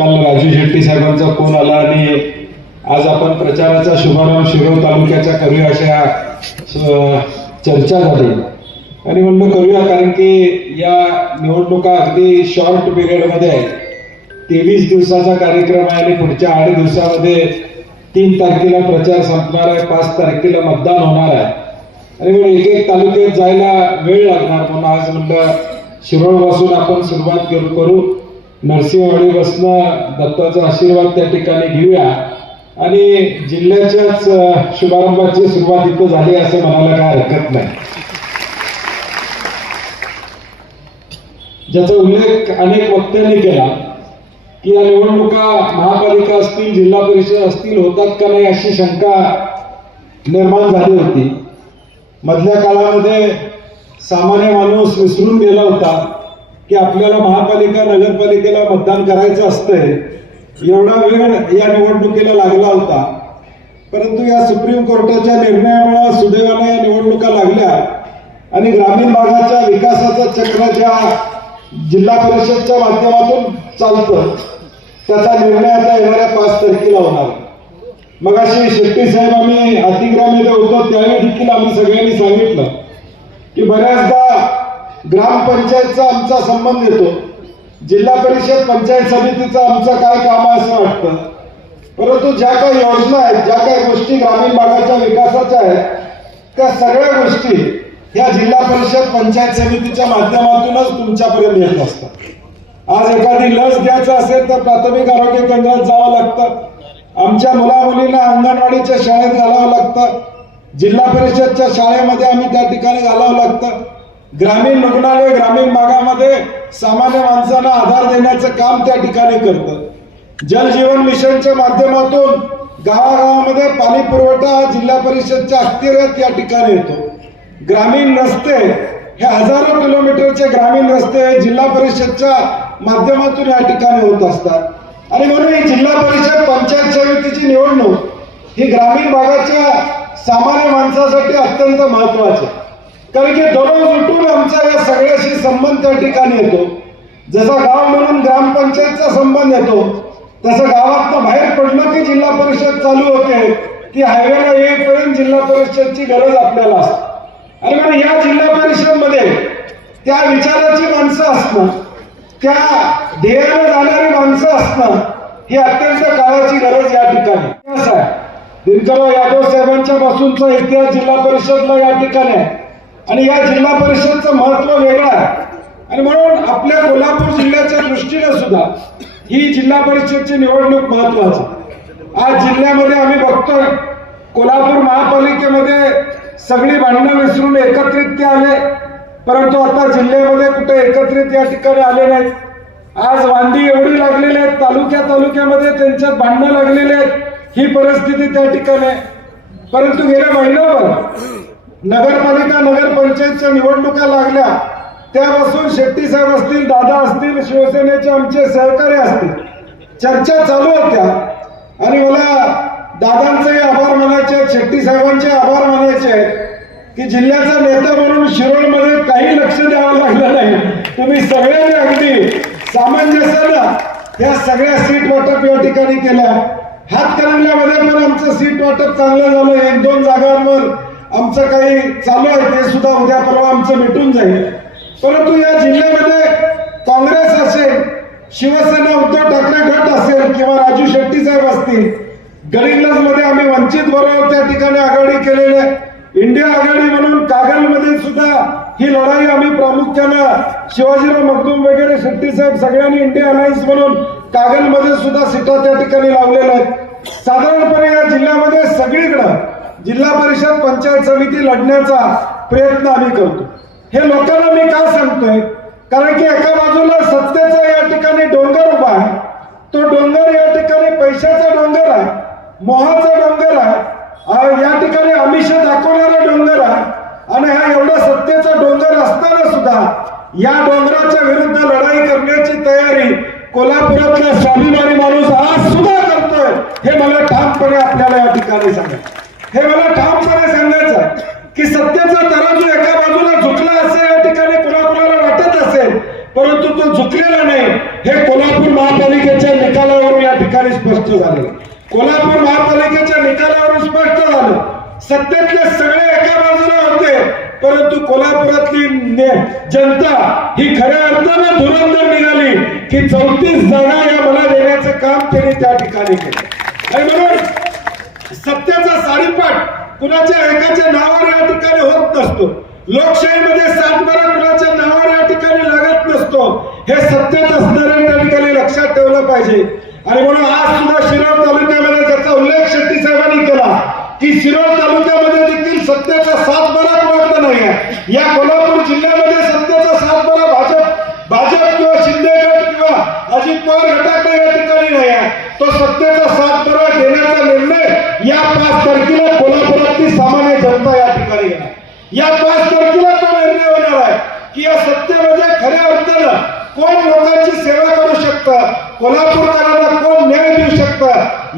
काल राजू शेट्टी साहेबांचा फोन आला आणि आज आपण प्रचाराचा शुभारंभ शिरोळ तालुक्याचा करूया अशा चर्चा झाली आणि म्हणलं करूया कारण की या निवडणुका अगदी शॉर्ट पिरियडमध्ये आहेत. 23 दिवसाचा कार्यक्रम आहे आणि पुढच्या 8 दिवसामध्ये 3 तारखेला प्रचार संपणार आहे, 5 तारखेला मतदान होणार आहे आणि मग एक एक तालुक्यात जायला वेळ लागणार. म्हणून आज म्हणलं शिरोळ पासून आपण सुरुवात करू, नरसिंहवाडी बसनं दत्ताचा आशीर्वाद त्या ठिकाणी घेऊया आणि जिल्ह्याच्याच शुभारंभाची सुरुवात इथं झाली असं म्हणायला काय हरकत नाही. ज्याचा उल्लेख अनेक वक्त्यांनी केला की या निवडणुका महापालिका असतील, जिल्हा परिषद असतील होतात का नाही अशी शंका निर्माण झाली होती. मधल्या काळामध्ये सामान्य माणूस विसरून गेला होता की आपल्याला महापालिका नगरपालिकेला मतदान करायचं असतंय. एवढा वेळ या निवडणुकीला लागला होता, परंतु या सुप्रीम कोर्टाच्या निर्णयामुळे सुदैवाने या निवडणुका लागल्या आणि ग्रामीण भागाच्या विकासाचं चक्र ज्या जिल्हा परिषदच्या माध्यमातून चालतं त्याचा निर्णय आता येणाऱ्या 5 तारखेला होणार. मग अशी शेट्टी साहेब आम्ही अतिग्रामध्ये होतो त्यावेळी देखील आम्ही सगळ्यांनी सांगितलं की बऱ्याचदा ग्रामपंचायतचा आमचा संबंध येतो, जिल्हा परिषद पंचायत समितीचं आमचं काय काम आहे असं वाटतं, परंतु ज्या काही योजना आहेत, ज्या काही गोष्टी ग्रामीण भागाच्या विकासाच्या आहेत त्या सगळ्या गोष्टी ह्या जिल्हा परिषद पंचायत समितीच्या माध्यमातूनच तुमच्यापर्यंत येत असतात. आज एखादी लस द्यायचं असेल तर प्राथमिक आरोग्य केंद्रात जावं लागतं, आमच्या मुलामुलींना अंगणवाडीच्या शाळेत घालावं लागतं, जिल्हा परिषदच्या शाळेमध्ये आम्ही त्या ठिकाणी घालावं लागतं. ग्रामीण रुग्णालय ग्रामीण भागामध्ये सामान्य माणसांना आधार देण्याचं काम त्या ठिकाणी करतं. जल जीवन मिशनच्या माध्यमातून गावागावामध्ये पाणी पुरवठा जिल्हा परिषदच्या अखत्यारीत या ठिकाणी येतो. ग्रामीण रस्ते हे हजारो किलोमीटरचे ग्रामीण रस्ते जिल्हा परिषदच्या माध्यमातून या ठिकाणी होत असतात आणि म्हणून ही जिल्हा परिषद पंचायत समितीची निवडणूक ही ग्रामीण भागाच्या सामान्य माणसासाठी अत्यंत महत्वाची, कारण की दररोज उठून आमचा या सगळ्याशी संबंध त्या ठिकाणी येतो. जसा गाव म्हणून ग्रामपंचायतचा संबंध येतो तसं गावातनं बाहेर पडलं की जिल्हा परिषद चालू होते, ती हायवेला येईपर्यंत जिल्हा परिषदची गरज आपल्याला असते आणि म्हणून या जिल्हा परिषद मध्ये त्या विचाराची माणसं असणं, त्या ध्येयाने जाणारी माणसं असणं ही अत्यंत काळाची गरज या ठिकाणी आहे. दिनकरराव यादव साहेबांच्या पासूनचा इतिहास जिल्हा परिषदला या ठिकाणी आहे आणि या जिल्हा परिषदचं महत्व वेगळं आहे आणि म्हणून आपल्या कोल्हापूर जिल्ह्याच्या दृष्टीने सुद्धा ही जिल्हा परिषदची निवडणूक महत्वाची. आज जिल्ह्यामध्ये आम्ही बघतोय कोल्हापूर महापालिकेमध्ये सगळी भांडणं विसरून एकत्रित आले, परंतु आता जिल्ह्यामध्ये कुठे एकत्रित या ठिकाणी आले नाहीत. आज वांदी एवढी लागलेली आहेत, तालुक्यामध्ये त्यांच्यात भांडणं लागलेली आहेत, ही परिस्थिती त्या ठिकाणी आहे. परंतु गेल्या महिन्याभर नगरपालिका नगरपंचायतच्या निवडणुका लागल्या त्यापासून शेट्टी साहेब असतील, दादा असतील, शिवसेनेचे आमचे सहकारी असतील, चर्चा चालू होत्या आणि मला दादांचे आभार मानायचे, शेट्टी साहेबांचे आभार मानायचे की जिल्ह्याचा नेता म्हणून शिरोळमध्ये काही लक्ष द्यावं लागलं नाही. तुम्ही सगळ्यांनी अगदी सामंजस्यानं त्या सगळ्या सीट वाटप या ठिकाणी केल्या. हातकणंगल्यामध्ये पण आमचं सीट वाटप चांगलं झालं. 1-2 जागांवर आमचं काही चालू आहे, ते सुद्धा उद्या परवा आमचं मिटून जाईल. परंतु या जिल्ह्यामध्ये काँग्रेस असेल, शिवसेना उद्धव ठाकरे गट असेल किंवा राजू शेट्टी साहेब असतील, गडिंग्लज मध्ये आम्ही वंचित बरोबर त्या ठिकाणी आघाडी केलेली आहे. इंडिया आघाडी म्हणून कागलमध्ये सुद्धा ही लढाई आम्ही प्रामुख्यानं शिवाजीराव मगदूम वगैरे शेट्टी साहेब सगळ्यांनी इंडिया अलायन्स म्हणून कागलमध्ये सुद्धा सीटा त्या ठिकाणी लावलेल्या आहेत. साधारणपणे या जिल्ह्यामध्ये सगळीकडं जिल्हा परिषद पंचायत समिती लढण्याचा प्रयत्न आम्ही करतो. हे लोकांना मी का सांगतोय, कारण की एका बाजूला सत्तेचा या ठिकाणी डोंगर उभा आहे, तो डोंगर या ठिकाणी पैशाचा डोंगर आहे, मोहाचा डोंगर आहे, या ठिकाणी आमिष दाखवणारा डोंगर आहे आणि हा एवढा सत्तेचा डोंगर असताना सुद्धा या डोंगराच्या विरुद्ध लढाई करण्याची तयारी कोल्हापुरातला स्वाभिमानी माणूस आज सुद्धा करतोय. हे मला ठामपणे आपल्याला या ठिकाणी सांगायचं, हे मला ठामपणे सांगायचं आहे की सत्तेचा तराजू एका बाजूला झुकला असे या ठिकाणी कोल्हापुराला वाटत असेल, परंतु तो झुकलेला नाही. हे कोल्हापूर महापालिकेच्या निकाला स्पष्ट झालेलं आहे. कोल्हापूर महापालिकेच्या निकालावरून स्पष्ट झालं, सत्तेतले सगळे एका बाजूला होते, परंतु कोल्हापुरातली जनता ही खऱ्या अर्थानं धुरंधर निघाली की 34 जागा या मला देण्याचं काम त्यांनी त्या ठिकाणी केलं. आणि म्हणून सत्तेचा सारीपाट कुणाच्या एकाच्या नावावर या ठिकाणी होत नसतो. लोकशाहीमध्ये 7-12 कुणाच्या नावावर या ठिकाणी लागत नसतो. हे सत्तेत असणाऱ्या त्या ठिकाणी लक्षात ठेवलं पाहिजे. आणि म्हणून आज सुद्धा शिरोळ तालुक्यामध्ये ज्याचा उल्लेख शेट्टी साहेबांनी केला की शिरोळ तालुक्यामध्ये देखील सत्तेचा 7-12 कुणाकडे नाही आहे. या कोल्हापूर जिल्ह्यामध्ये सत्तेचा 7-12 भाजप किंवा शिंदे गट किंवा अजित पवार गटाकडे या ठिकाणी नाही आहे. तो सत्तेचा 7-12 देण्याचा निर्णय या 5 तारखेला कोल्हापुरातली सामान्य जनता या ठिकाणी घेणार. या 5 तारखेला तो निर्णय होणार आहे की या सत्तेमध्ये खऱ्या अर्थानं कोण लोकांची सेवा करू शकतं, कोल्हापूरकरांना कोण न्याय देऊ शकतं,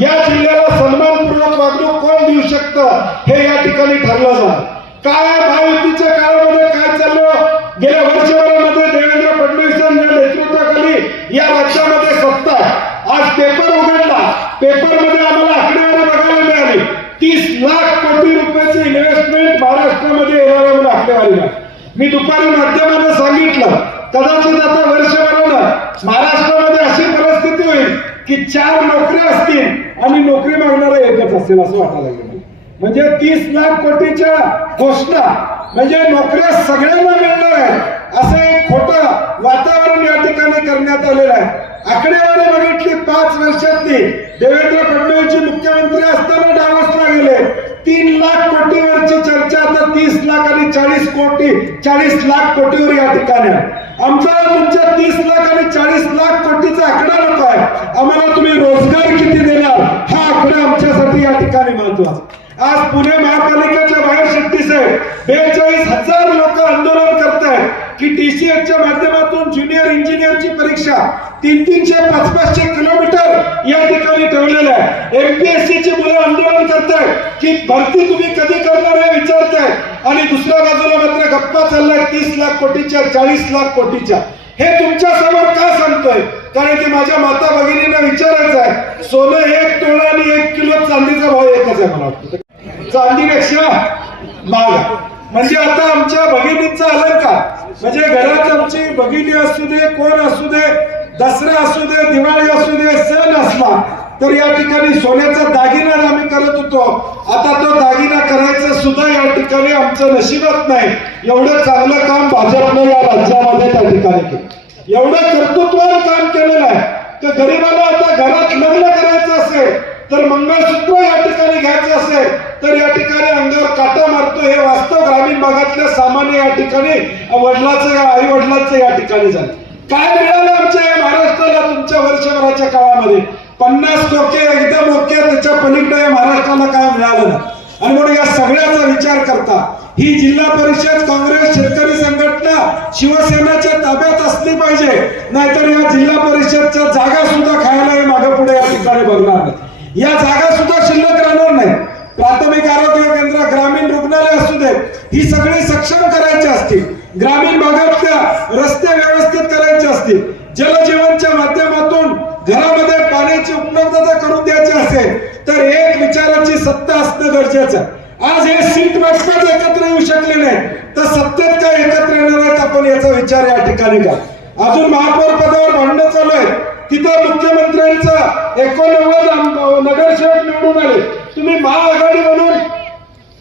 या जिल्ह्याला सन्मानपूर्वक वागणूक कोण देऊ शकतं, हे या ठिकाणी ठरलं जाणार. काय महायुतीच्या काळामध्ये काय चाललं, गेल्या वर्षभरामध्ये देवेंद्र फडणवीसांच्या नेतृत्वाखाली या राज्यामध्ये सत्ता आहे. आज पेपर उघडला, पेपरमध्ये आम्हाला आकडेवारी बघायला मिळाली. 30 लाख कोटी रुपयाची इन्व्हेस्टमेंट महाराष्ट्रामध्ये येणाऱ्या म्हणून आकडेवारी मिळाली. मी दुपारी माध्यमांना सांगितलं, कदाचित आता वर्षभरानं महाराष्ट्रामध्ये अशी परिस्थिती होईल की 4 नोकऱ्या असतील आणि नोकरी मागणारा एकच असेल असं वाटायला लागलं. म्हणजे 30 लाख कोटीच्या घोषणा म्हणजे नोकऱ्या सगळ्यांना मिळणार आहे असं एक खोटं वातावरण या ठिकाणी करण्यात आलेलं आहे. आकडेवारी बघितली 5 वर्षातली, देवेंद्र फडणवीसजी मुख्यमंत्री असताना डावसला गेले 3 लाख कोटीवरची चर्चा आता 30 लाख आणि 40 लाख कोटीवर या ठिकाणी आहे. आमचा तुमच्या 30 लाख आणि 40 लाख कोटीचा आकडा नको आहे, आम्हाला तुम्ही रोजगार किती देणार हा आकडा आमच्यासाठी या ठिकाणी महत्वाचा. आज पुणे महापालिकेच्या बाहेर शेट्टी साहेब 42,000 लोक आंदोलन करतायत की टीसीएसच्या माध्यमातून ज्युनियर इंजिनियरची परीक्षा 300-500 किलोमीटर या ठिकाणी ठेवलेलं आहे. एमपीएससीची मुलं आंदोलन करतायत की भरती तुम्ही कधी करणार हे विचारताय आणि दुसऱ्या बाजूला मात्र गप्पा चाललाय 30 लाख कोटीच्या 40 लाख कोटीच्या. हे तुमच्या समोर का सांगतोय, कारण की माझ्या माता भगिनींना विचारायचं आहे, सोनं 1 तोळा आणि 1 किलो चांदीचा भाव एकच आहे. मला वाटतं चांदीपेक्षा महाग म्हणजे आता आमच्या भगिनींचा अलंकार म्हणजे घरात आमची भगिनी असू दे, कोण असू दे, दसरा असू दे, दिवाळी असू दे, सण असला तर या ठिकाणी सोन्याचा दागिना आम्ही करत होतो. आता तो दागिना करायचं सुद्धा या ठिकाणी आमचं नशिबात नाही. एवढं चांगलं काम भाजपने या राज्यामध्ये त्या ठिकाणी केलं, एवढं कर्तृत्वानं काम केलेलं आहे. तर गरिबाला आता घरात लग्न करायचं असेल तर मंगळसूत्र या ठिकाणी घ्यायचं असेल तर या ठिकाणी अंगावर काटा मारतो. हे वास्तव ग्रामीण भागातल्या सामान्य या ठिकाणी वडिलाचं आई वडिलांचं या ठिकाणी झालं. काय मिळालं आमच्या या महाराष्ट्राला तुमच्या वर्षभराच्या काळामध्ये? 50 टक्के एकदम ओके, त्याच्या पलीकडे या महाराष्ट्राला काय मिळालं नाही. आणि म्हणून या सगळ्याचा विचार करता ही जिल्हा परिषद काँग्रेस शेतकरी संघटना शिवसेनेच्या ताब्यात असली पाहिजे, नाहीतर या जिल्हा परिषदच्या जागा सुद्धा खायला मागे पुढे या ठिकाणी बघणार नाही. या जागा सुद्धा शिल्लक राहणार नाही. प्राथमिक आरोग्य केंद्र, ग्रामीण रुग्णालय असू दे, ही सगळी सक्षम करायची असतील, ग्रामीण भागातल्या रस्ते व्यवस्थित करायचे असतील, जलजीवनच्या माध्यमातून घरामध्ये पाण्याची उपलब्धता करून द्यायची असेल तर एक विचाराची सत्ता असणं गरजेचं आहे. आज हे सीट वाटपात एकत्र येऊ शकले नाही तर सत्तेत काय एकत्र येणार आहेत आपण याचा विचार या ठिकाणी करा. अजून महापौर पदावर भांडण चालू आहे, तिथं मुख्यमंत्र्यांचा 89 नगरसेवक निवडून आले. तुम्ही महाआघाडी म्हणून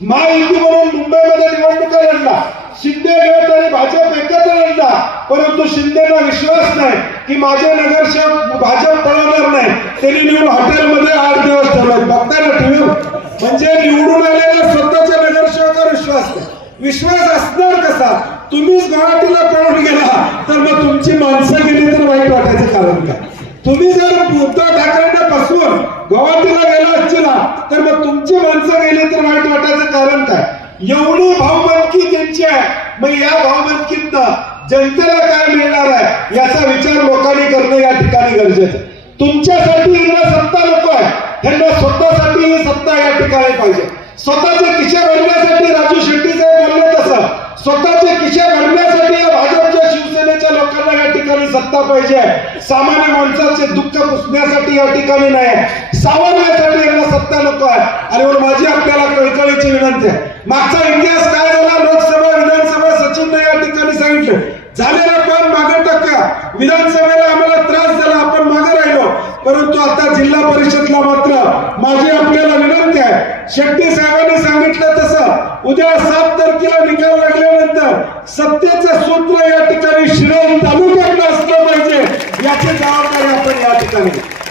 महायुती म्हणून मुंबईमध्ये निवडणुका लढला, शिंदे गट आणि भाजप एकत्र लढला, परंतु शिंदेला विश्वास नाही की माझे नगरसेवक भाजप पळवणार नाही. त्यांनी निवडून हॉटेलमध्ये 8 दिवस ठेवले. बघताय ना टीव्हीवर, म्हणजे निवडून आलेल्या स्वतःच्या नगरसेवकावर विश्वास नाही. विश्वास असणार कसा? तुम्हीच गुवाहाटीला पळून गेला तर मग तुमची माणसं गेली तर वाईट वाटायचं कारण काय? तुम्ही जर उद्धव ठाकरेंना फसवून गुवाहाटीला गेला असतील तर मग तुमची माणसं गेली तर वाईट वाटायचं कारण काय? एवढी भावबंदकी त्यांची आहे. मग या भावबंदकीतनं जनतेला काय मिळणार आहे याचा विचार लोकांनी करणं या ठिकाणी गरजेचं. तुमच्यासाठी यांना सत्ता नको आहे, त्यांना स्वतःसाठी ही सत्ता या ठिकाणी पाहिजे. स्वतःचे खिशे भरण्यासाठी राजू शेट्टी साहेब बोलले तसं स्वतःचे खिशे भरण्यासाठी या भाजपच्या शिवसेनेच्या लोकांना या ठिकाणी ठिकाणी सत्ता पाहिजे, सामान्य माणसाचे दुःख पुसण्यासाठी या ठिकाणी नाही, सावरण्यासाठी यांना सत्ता नको आहे. आणि म्हणून माझी आपल्याला कळकळीची विनंती आहे, मागचा इतिहास काय झाला, लोकसभा विधानसभा सचिनने या ठिकाणी सांगितलं, झालेला पण मागे टाका. विधानसभेला आम्हाला त्रास झाला, आपण मागे राहिलो, परंतु आता जिल्हा परिषदला मात्र माझी आपल्याला विनंती आहे, शेट्टी साहेबांनी सांगितलं तसं उद्या 7 तारखेला निकाल लागल्यानंतर सत्तेचं सूत्र या ठिकाणी शिरोळ तालुक्यातलं असलं पाहिजे, याची जबाबदारी आपण या ठिकाणी.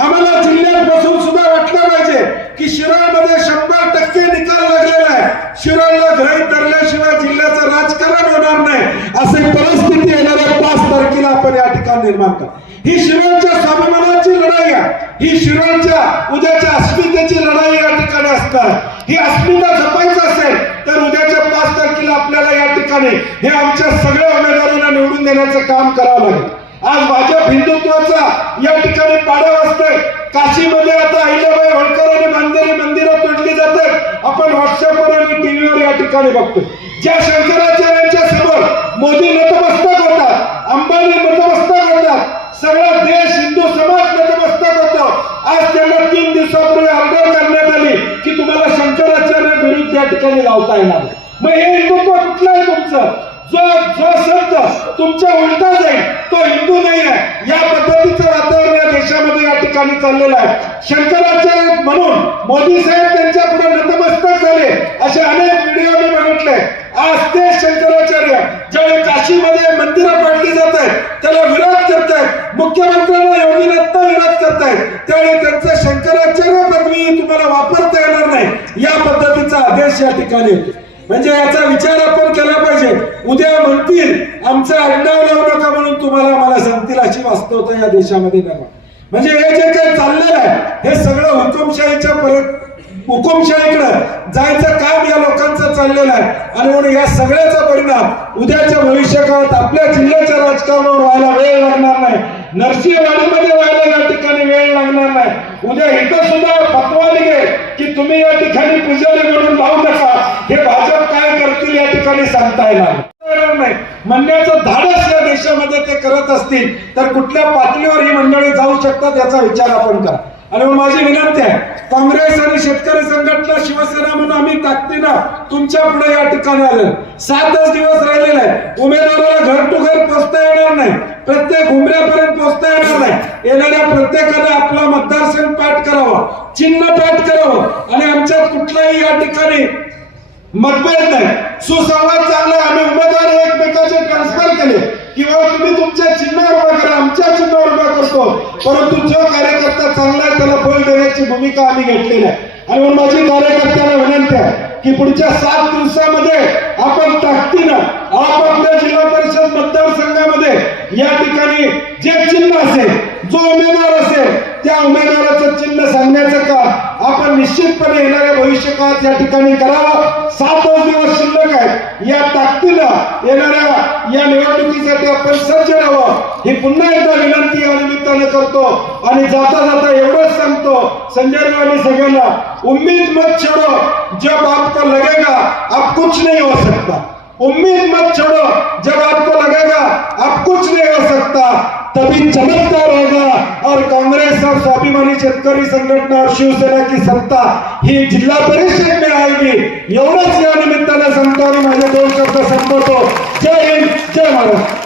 आम्हाला जिल्ह्यात बसून सुद्धा वाटलं पाहिजे की शिरोळमध्ये 100% निकाल लागलेला आहे, शिरोळला गृहीत धरल्याशिवाय जिल्ह्याचं राजकारण होणार नाही, अशी परिस्थिती येणाऱ्या 5 तारखेला आपण या ठिकाणी निर्माण करू. ही शिरोळच्या स्वाभिमानाची लढाई आहे, ही शिरोळच्या उद्याच्या अस्मितेची लढाई या ठिकाणी असणार. ही अस्मिता जपायचं असेल तर उद्याच्या 5 तारखेला आपल्याला या ठिकाणी हे आमच्या सगळ्या उमेदवारांना निवडून देण्याचं काम करावं लागेल. आज भाजप हिंदुत्वाचा या ठिकाणी पाडा वाजतोय. काशीमध्ये आता अहिल्याबाई होळकर आणि मांदेरी मंदिरं तोडली जातात, आपण व्हॉट्सअपवर आणि टीव्हीवर या ठिकाणी बघतोय. ज्या शंकराचार्यांच्या समोर मोदी नतमस्तक होतात, अंबानी नतमस्तक होतात, सगळा देश हिंदू समाज नतमस्तक होतो. आज त्यांना 3 दिवसापूर्वी ऑर्डर करण्यात आली की तुम्हाला शंकराचार्य विरुद्ध या ठिकाणी लावता येणार. मग हे हिंदुत्व कुठलं आहे तुमचं? जो संत तुमच्या उलटा जाईल तो हिंदू नाही आहे. या पद्धतीचं वातावरण या देशामध्ये या ठिकाणी चाललेलं आहे. शंकराचार्य म्हणून मोदी साहेब त्यांच्या पुढे नतमस्तक झाले, असे अनेक व्हिडिओ मी बघितले. आज ते शंकराचार्य ज्यावेळी काशीमध्ये मंदिरं पाडली जात आहेत त्याला विरोध करतायत, मुख्यमंत्र्यांना योगीनाथांना विरोध करतायत, त्यावेळी त्यांचं शंकराचार्य पदवी तुम्हाला वापरता येणार नाही, या पद्धतीचा आदेश या ठिकाणी होतो. म्हणजे याचा विचार आपण केला पाहिजे. उद्या म्हणतील आमचं आडनाव लावू नका म्हणून तुम्हाला मला सांगतील, अशी वास्तवता या देशामध्ये निर्माण. म्हणजे हे जे काही चाललेलं आहे हे सगळं हुकुमशाहीकडे जायचं काम या लोकांचं चाललेलं आहे. आणि म्हणून या सगळ्याचा परिणाम उद्याच्या भविष्यकाळात आपल्या जिल्ह्याच्या राजकारणावर व्हायला वेळ लागणार नाही, नरसिंहवाडीमध्ये व्हायला या ठिकाणी वेळ लागणार नाही. उद्या इथं सुद्धा फतवा निघेल की तुम्ही या ठिकाणी पुजारी म्हणून लावू नका, हे भाजप काय करतील या ठिकाणी सांगता येणार नाही. म्हणण्याचं धाडस या देशामध्ये ते करत असतील तर कुठल्या पातळीवर ही मंडळी जाऊ शकतात याचा विचार आपण करा. आणि माझी विनंती आहे, काँग्रेस आणि शेतकरी संघटना शिवसेना म्हणून आम्ही ताकदीनं तुमच्या पुढे या ठिकाणी आलो. 7-10 दिवस राहिलेले आहे. उमेदवाराला घर टू घर पोहोचता येणार नाही, प्रत्येक उमऱ्यापर्यंत पोहोचता येणार नाही. येणाऱ्या प्रत्येकाने आपला मतदारसंघ पाठ करावा, चिन्ह पाठ करावं आणि आमच्यात कुठलाही या ठिकाणी मतभेद नाही, सुसंवाद चांगला. आम्ही उमेदवार एकमेकाचे ट्रान्सफर केले किंवा तुम्ही तुमच्या चिन्हावर उभा करा, आमच्या चिन्हावर उभा करतो, परंतु जो कार्यकर्ता चांगला आहे त्याला बळ देण्याची भूमिका आम्ही घेतलेली आहे. आणि म्हणून माझी कार्यकर्त्यांना विनंती आहे की पुढच्या 7 दिवसामध्ये आपण ताकदीनं आपापल्या जिल्हा परिषद मतदारसंघामध्ये या ठिकाणी जे चिन्ह असेल, जो उमेदवार असेल त्या उमेदवाराचं चिन्ह सांगण्याचं काम आपण निश्चितपणे येणाऱ्या भविष्यकाळात या ठिकाणी करावं. 7 दिवस शिल्लक आहेत, या ताकदीनं येणाऱ्या या निवडणुकीसाठी आपण सज्ज राहावं, ही पुन्हा एकदा विनंती या निमित्ताने करतो. आणि जाता जाता एवढंच सांगतो संजय रावांनी सगळ्यांना, उम्मीद मत छोड़ो, जब आपको लगेगा आप कुछ नहीं हो सकता, उम्मीद मत छोड़ो, जब आपको लगेगा आप कुछ नहीं हो सकता तभी चमत्कार होगा और कांग्रेस और स्वाभिमानी शेतकरी संघटना और शिवसेना की सत्ता ही जिल्हा परिषद में आएगी. एवढंच या निमित्ताने सांगतो आणि माझे 2 शब्द संपवतो. जय हिंद, जय महाराष्ट्र.